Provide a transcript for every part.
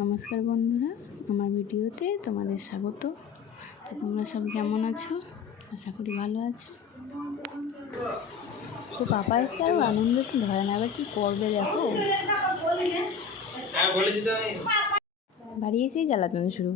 নমস্কার বন্ধুরা, আমার ভিডিওতে তোমাদের স্বাগত। তো তোমরা সব কেমন আছো? আশা করি ভালো আছো। তো পাপা এসে আরও আনন্দ কি ধরে না, এবার কী করবে দেখো। বাড়ি এসেই জ্বালাতন শুরু।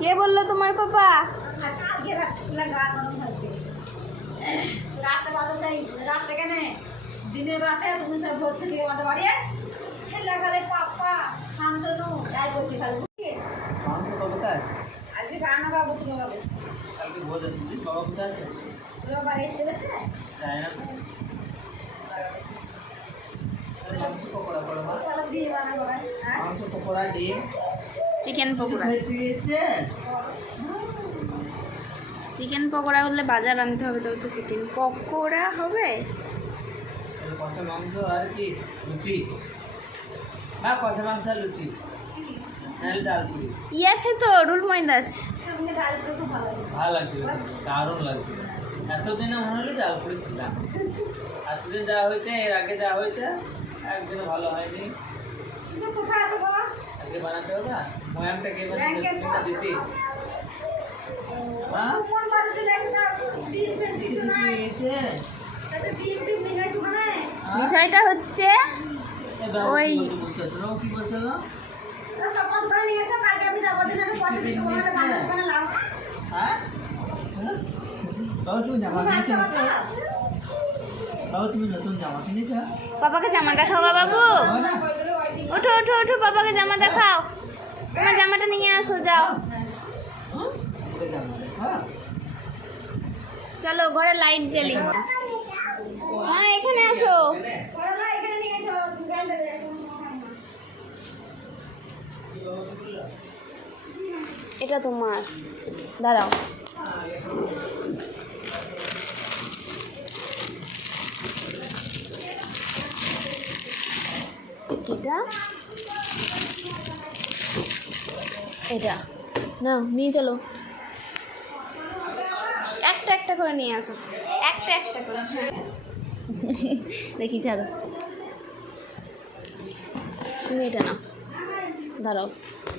কে বললো তোমার পাপা? দিনের রাতে তুমি সব ভোর থেকে আমাদের বাড়ি ছেলেকালে পাপ্পা শান্তনু তাই করছি খালি মাংস কোথায়? আজকে রান্না খাবো তুমি বাবা কালকে ভোজ আছে, বাবা কোথায় আছে? তুমি বাড়ি এসে গেছে জানি না। মাংস পকোড়া করো মা। তাহলে দিয়ে বানা করে হ্যাঁ মাংস পকোড়া ডিম চিকেন পকোড়া। চিকেন খেতে পকোড়া হলে বাজার আনতে হবে, তবে তো চিকেন পকোড়া হবে। কষা মাংস আর কি লুচি? হ্যাঁ, কষা মাংস আর লুচি, নাহলে ডাল পুরি। ই আছে তো, রুল ময়দা আছে। সঙ্গে ডাল পুরো খুব ভালো লাগে ভালো লাগছিল, দারুণ লাগছিল। এতদিনে মনে হলো ডাল পুরি খেলাম। এতদিন যা হয়েছে, এর আগে যা হয়েছে, একদিনও ভালো হয়নি। তুমি কোথায় আছো বাবা আজকে বানাতে হবে না, ময়ামটাকে বানাতে দিতে। সুমন বাড়ি চলে আসে না ডিম ফেল দিতে না তাতে ডিম ডিম নিয়ে আসে মানে বিষয়টা হচ্ছে ওই কি বলছিল? সপন করে নিয়ে এসো কালকে আমি যাবো দিনে তো পয়সা দিতে বলতে বাবা দোকানে লাও হ্যাঁ বাবা, তুমি জামা কিনেছো? বাবা, তুমি নতুন জামা কিনেছো? পাপাকে জামা দেখাও গা বাবু। ওঠো ওঠো ওঠো, পাপাকে জামা দেখাও। তোমার জামাটা নিয়ে আসো, যাও। এটা জামা দেখো। চলো ঘরে লাইট জ্বালি। হ্যাঁ, এখানে আসো। করলা এখানে নিয়ে এসো গাল দেবে এটা তোমার, দাঁড়াও। এটা এটা নাও, নিয়ে চলো। একটা একটা করে নিয়ে আসো, একটা একটা করে। দেখি, ছাড়ো। তুমি এটা নাও, দাঁড়াও,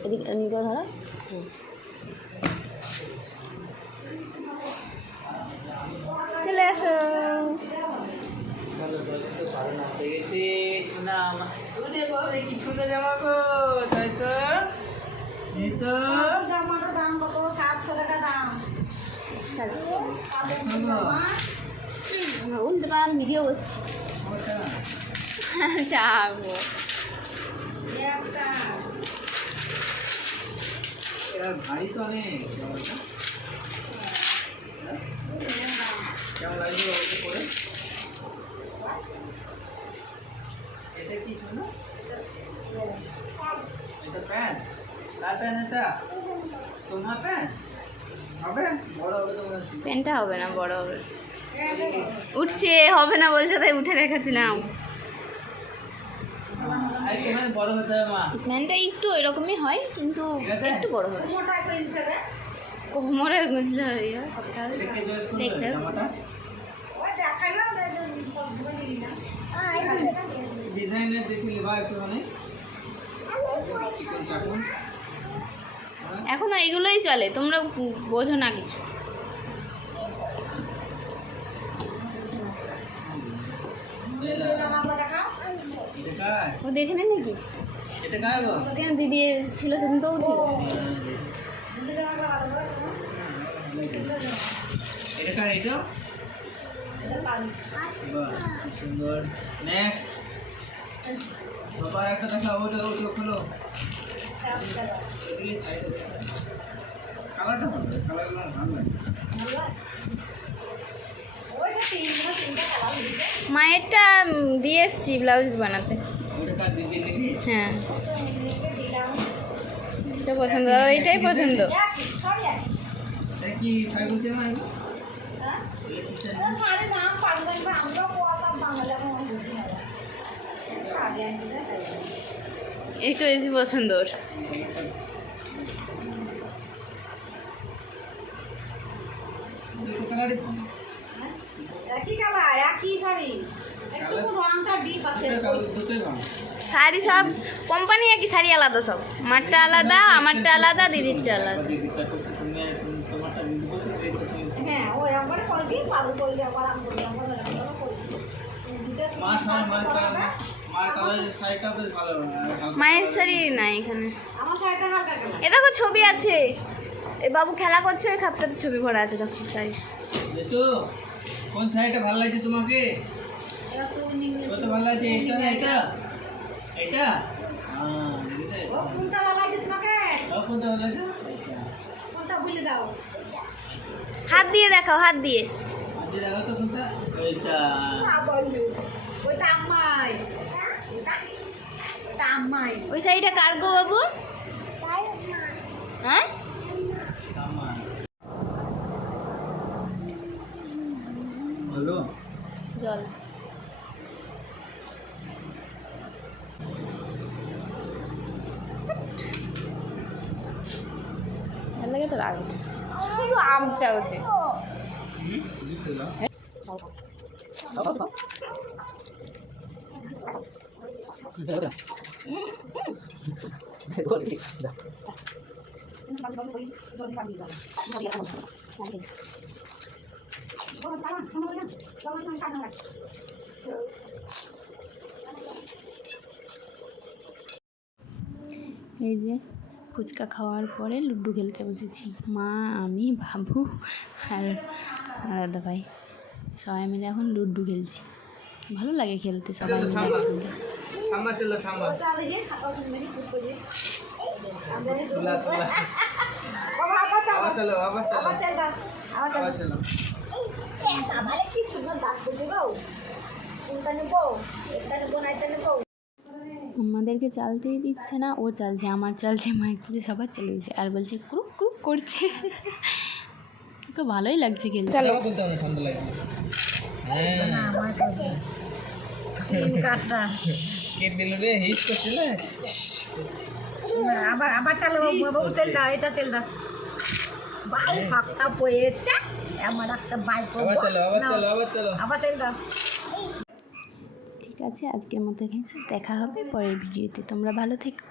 এদিকে নিয়ে ধরো। চলে আসো। চলো, তো ভালো নাচতে গেছিস না? কি সুন্দর জামা গো, তাই তো? এই তো জামাটার দাম কত 700 টাকা দাম উনতে পার ভিডিও করছি। যাবো একটা ভারী তো অনেক। কেমন লাগবে ওটা পরে? এটা কি শোনো? এটা প্যান্ট? কার প্যান্ট এটা? তোমার প্যান্ট হবে? বড় হবে তো মনে হচ্ছে। প্যান্টটা হবে না, বড় হবে। উঠছে, হবে না বলছে, তাই উঠে রেখেছিলাম। বড় হতে হবে মা। প্যান্টটা একটু এরকমই হয়, কিন্তু একটু বড় হবে। মোটা করে দিতে হবে কোমরে গুছলে কতটা দেখে চয়েস করবে দেখতে হবে। জামাটা। ওই দেখালো পছন্দ করে নিবি না ডিজাইনের দেখে নেবা একটু, মানে চিকন চাকন। এখনো এগুলোই চলে, তোমরা বোঝো না কিছু। জামাগুলো দেখাও এটা কার? ও দেখে নেই নাকি? এটা কার গো? কেন দিদি ছিল সেদিন, তো ছিল। জামাগুলো ভালো করে এটা কার? এটা এটা পানি বাহ, সুন্দর। নেক্সট বাবার একটা দেখাও, ওটা ওটা খোলো। কালারটা ভালো, কালারগুলো ভালো লাগে। ওই যে তিনটা কালার দিতে মায়েরটা দিয়ে এসছি ব্লাউজ বানাতে। ওটা কার দিদি নাকি? হ্যাঁ, দিলাম এটা পছন্দ, ওইটাই পছন্দ। সব এক এটা কি শাড়ি বলছে মা? এগুলো হ্যাঁ এগুলো কি শাড়ি? সাড়ে দাম পারবো আমরাও পোয়া সব বাংলা বুঝি না সাড়ে আনতে একটু বেশি পছন্দ ওর। একই কালার একই শাড়ি একটু রংটা ডিপ আছে শাড়ি সব কোম্পানি একই, শাড়ি আলাদা সব। আমারটা আলাদা, আমারটা আলাদা, দিদিরটা আলাদা। হ্যাঁ ওই একবারে করবি পারু করবি আবার আম করবি আমার মায়ের শাড়ি নাই এখানে। আমার শাড়িটা হালকা কালার। এ দেখো ছবি আছে, এ বাবু খেলা করছে, ওই খাপটাতে ছবি ভরা আছে। দেখো শাড়ি। কোন শাড়িটা ভালো লাগছে তোমাকে? এবার তো নিংড়ে কত ভালো লাগছে? এটা না এটা? এটা? হ্যাঁ, দেখেছে? ও কোনটা ভালো লাগছে তোমাকে? কোনটা ভালো লাগছে? কোনটা ভুলে দাও। হাত দিয়ে দেখাও, হাত দিয়ে। আজকে দেখো তো কোনটা? এইটা। আবার ওইটা আম্মাই। ওইটা আম্মাই। ওই শাড়িটা কার গো বাবু? হ্যাঁ আমার। হলো? জল। ভালো লাগে তো? রাগ শুধু আম চাওছে। এই যে ফুচকা খাওয়ার পরে লুডো খেলতে বসেছি, মা, আমি, বাবু আর দাদা ভাই সবাই মিলে এখন লুডো খেলছি। ভালো লাগে খেলতে সবাই মিলে একসঙ্গে। থামা চলো থামা। চাল দিয়ে খাও মেরে ফুট করে তুলা তুলা। বাবা আবার চাল আবার চলো আবার চলো আবার চাল দাও আবার চাল আবার চলো। আমারে কি সুন্দর দাঁত করতে গো কোনটা নেবো এটা নেবো না এটা নেবো আমাদেরকে চালতেই দিচ্ছে না, ও চালছে, আমার চালছে, মায়ের দিচ্ছে, সবার চলে দিচ্ছে আর বলছে ক্রুক ক্রুক করছে। তো ভালোই লাগছে খেলতে। চলো বলতে হবে ঠান্ডা লাগবে। হ্যাঁ আমার কাছে তিন কাটা কে দিল রে? হিস করছে না? আবার আবার চালো বাবু তেল দাও এটা তেল দাও বাই ফাঁকটা পয়েছে আমার একটা বাইক আবার চলো আবার চলো আবার চলো। আবার তেল দাও ঠিক আছে, আজকের মতো এখানে দেখা হবে পরের ভিডিওতে। তোমরা ভালো থেকো।